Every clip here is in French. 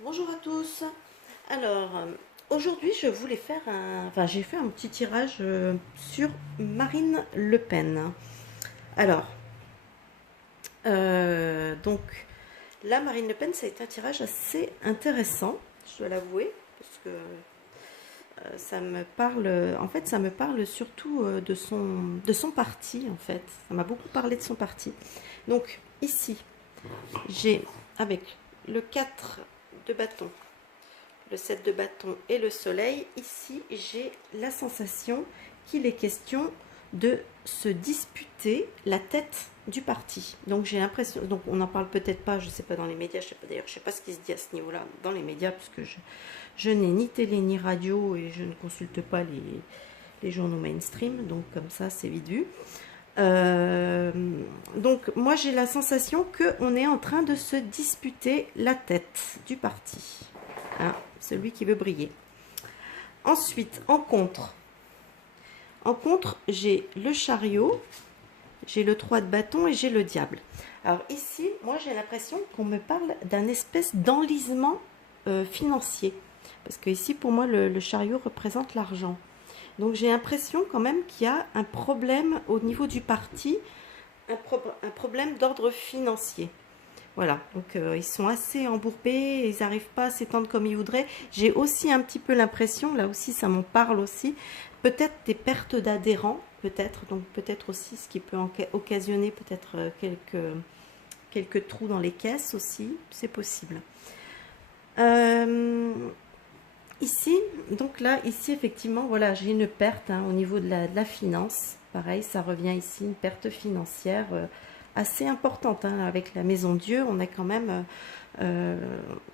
Bonjour à tous. Alors, aujourd'hui, je voulais faire j'ai fait un petit tirage sur Marine Le Pen. Alors, donc, là, Marine Le Pen, ça a été un tirage assez intéressant, je dois l'avouer, parce que ça me parle, en fait, ça me parle surtout de son parti, en fait. Ça m'a beaucoup parlé de son parti. Donc, ici, j'ai, avec le 4 de bâton, le 7 de bâton et le soleil, ici j'ai la sensation qu'il est question de se disputer la tête du parti. Donc j'ai l'impression, donc on n'en parle peut-être pas, je sais pas dans les médias, je sais pas d'ailleurs, je sais pas ce qui se dit à ce niveau-là dans les médias, puisque je n'ai ni télé ni radio et je ne consulte pas les journaux mainstream, donc comme ça c'est vite vu. Euh, donc moi j'ai la sensation qu'on est en train de se disputer la tête du parti. Hein, celui qui veut briller. Ensuite, en contre, j'ai le chariot, j'ai le 3 de bâton et j'ai le diable. Alors ici, moi j'ai l'impression qu'on me parle d'un espèce d'enlisement financier. Parce que ici, pour moi, le chariot représente l'argent. Donc j'ai l'impression quand même qu'il y a un problème au niveau du parti, un problème d'ordre financier. Voilà, donc ils sont assez embourbés, ils n'arrivent pas à s'étendre comme ils voudraient. J'ai aussi un petit peu l'impression, là aussi ça m'en parle aussi, peut-être des pertes d'adhérents, peut-être, donc peut-être aussi ce qui peut occasionner peut-être quelques trous dans les caisses aussi, c'est possible. Euh, Ici, donc là, ici effectivement, voilà, j'ai une perte au niveau de la finance. Pareil, ça revient ici, une perte financière assez importante. Avec la Maison Dieu, on a quand même,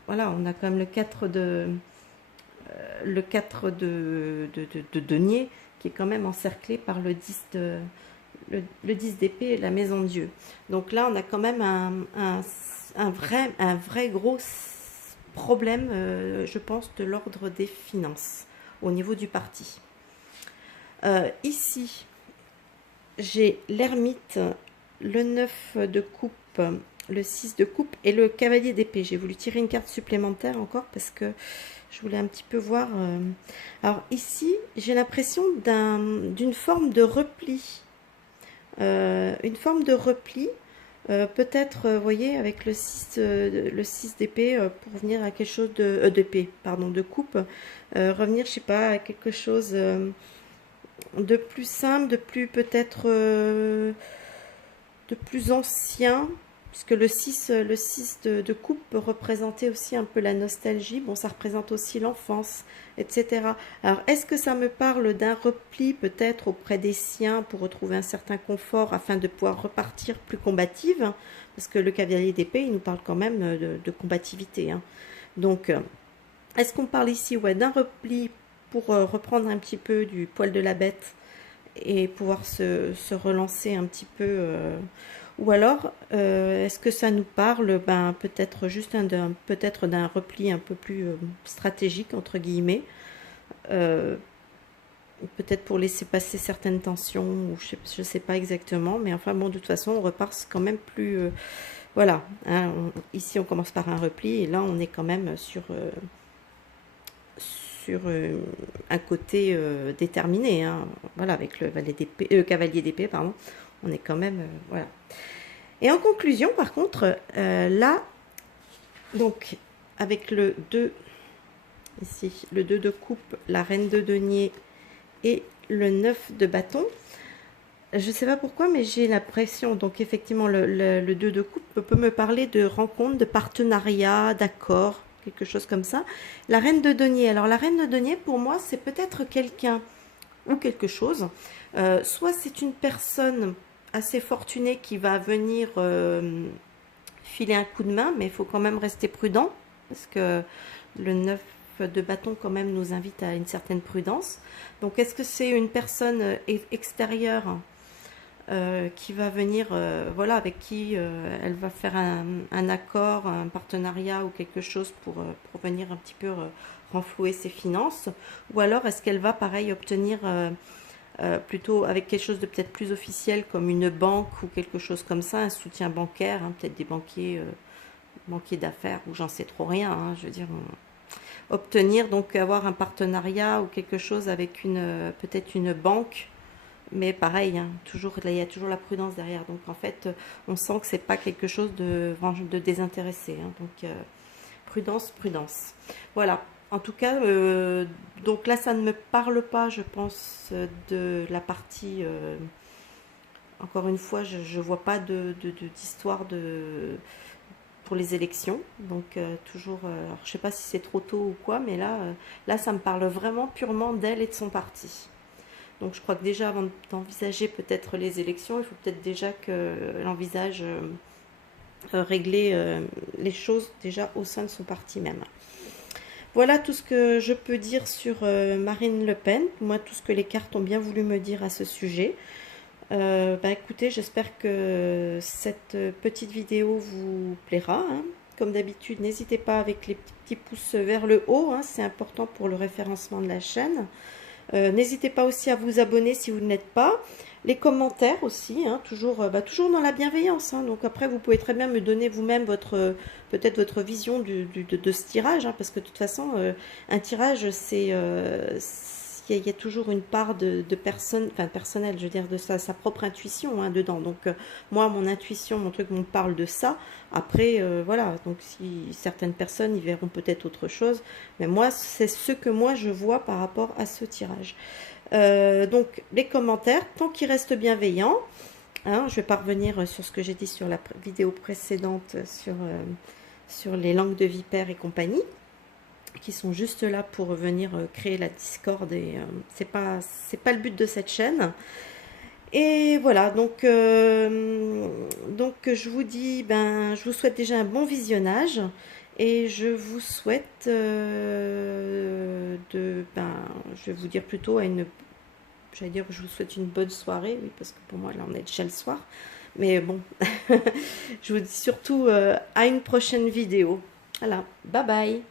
voilà, on a quand même le 4 de denier qui est quand même encerclé par le 10 d'épée et la Maison Dieu. Donc là, on a quand même un vrai gros problème, je pense, de l'ordre des finances au niveau du parti. Ici, j'ai l'ermite, le 9 de coupe, le 6 de coupe et le cavalier d'épée. J'ai voulu tirer une carte supplémentaire encore parce que je voulais un petit peu voir. Alors ici, j'ai l'impression d'une forme de repli. Une forme de repli. Peut-être, vous voyez, avec le 6 d'épée, pour revenir à quelque chose d'épée, pardon, de coupe, revenir, je sais pas, à quelque chose de plus simple, de plus peut-être de plus ancien, puisque le 6 de coupe peut représenter aussi un peu la nostalgie, bon, ça représente aussi l'enfance, etc. Alors, est-ce que ça me parle d'un repli peut-être auprès des siens pour retrouver un certain confort afin de pouvoir repartir plus combative? Parce que le cavalier d'épée, il nous parle quand même de combativité. Donc, est-ce qu'on parle ici, ouais, d'un repli pour reprendre un petit peu du poil de la bête et pouvoir se relancer un petit peu, ou alors est-ce que ça nous parle peut-être juste peut-être d'un repli un peu plus stratégique entre guillemets, euh, peut-être pour laisser passer certaines tensions, ou je sais pas exactement, mais enfin bon, de toute façon on repart quand même plus voilà, ici on commence par un repli et là on est quand même sur un côté déterminé, voilà, avec cavalier d'épée, pardon, on est quand même, voilà. Et en conclusion, par contre, là, donc, avec le 2, ici, le 2 de coupe, la reine de denier et le 9 de bâton, je ne sais pas pourquoi, mais j'ai l'impression, donc effectivement, le 2 de coupe peut me parler de rencontres, de partenariats, d'accords, quelque chose comme ça. La reine de denier, alors la reine de denier, pour moi, c'est peut-être quelqu'un ou quelque chose. Soit c'est une personne assez fortunée qui va venir filer un coup de main, mais il faut quand même rester prudent, parce que le 9 de bâton quand même nous invite à une certaine prudence. Donc est-ce que c'est une personne extérieure qui va venir, voilà, avec qui elle va faire un accord, un partenariat ou quelque chose pour venir un petit peu renflouer ses finances, ou alors est-ce qu'elle va pareil obtenir plutôt avec quelque chose de peut-être plus officiel comme une banque ou quelque chose comme ça, un soutien bancaire, peut-être des banquiers manquer d'affaires ou j'en sais trop rien, hein, je veux dire, obtenir, donc avoir un partenariat ou quelque chose avec peut-être une banque, mais pareil, hein, toujours, là, il y a toujours la prudence derrière, donc en fait, on sent que c'est pas quelque chose de désintéressé, hein, donc prudence, prudence. Voilà. En tout cas, donc là, ça ne me parle pas, je pense, de la partie. Encore une fois, je ne vois pas d'histoire pour les élections. Donc, toujours. Alors, je ne sais pas si c'est trop tôt ou quoi, mais là, ça me parle vraiment purement d'elle et de son parti. Donc, je crois que déjà, avant d'envisager peut-être les élections, il faut peut-être déjà qu'elle envisage régler les choses déjà au sein de son parti même. Voilà tout ce que je peux dire sur Marine Le Pen. Moi, tout ce que les cartes ont bien voulu me dire à ce sujet. Écoutez, j'espère que cette petite vidéo vous plaira, hein. Comme d'habitude, n'hésitez pas avec les petits pouces vers le haut, hein, c'est important pour le référencement de la chaîne. N'hésitez pas aussi à vous abonner si vous ne l'êtes pas. Les commentaires aussi, hein, toujours dans la bienveillance, hein. Donc après, vous pouvez très bien me donner vous-même peut-être votre vision de ce tirage, hein, parce que de toute façon, un tirage, il y a toujours une part de personne, enfin personnelle, je veux dire, de sa propre intuition, hein, dedans. Donc moi, mon intuition, mon truc me parle de ça. Après, voilà, donc si certaines personnes, ils verront peut-être autre chose. Mais moi, c'est ce que moi, je vois par rapport à ce tirage. Donc, les commentaires, tant qu'ils restent bienveillants, hein, je ne vais pas revenir sur ce que j'ai dit sur la vidéo précédente, sur les langues de vipère et compagnie, qui sont juste là pour venir créer la discorde, et c'est pas le but de cette chaîne. Et voilà, donc je vous dis, je vous souhaite déjà un bon visionnage, et je vous souhaite je vais vous dire plutôt j'allais dire, je vous souhaite une bonne soirée, oui, parce que pour moi, là, on est déjà le soir. Mais bon, je vous dis surtout à une prochaine vidéo. Voilà, bye bye.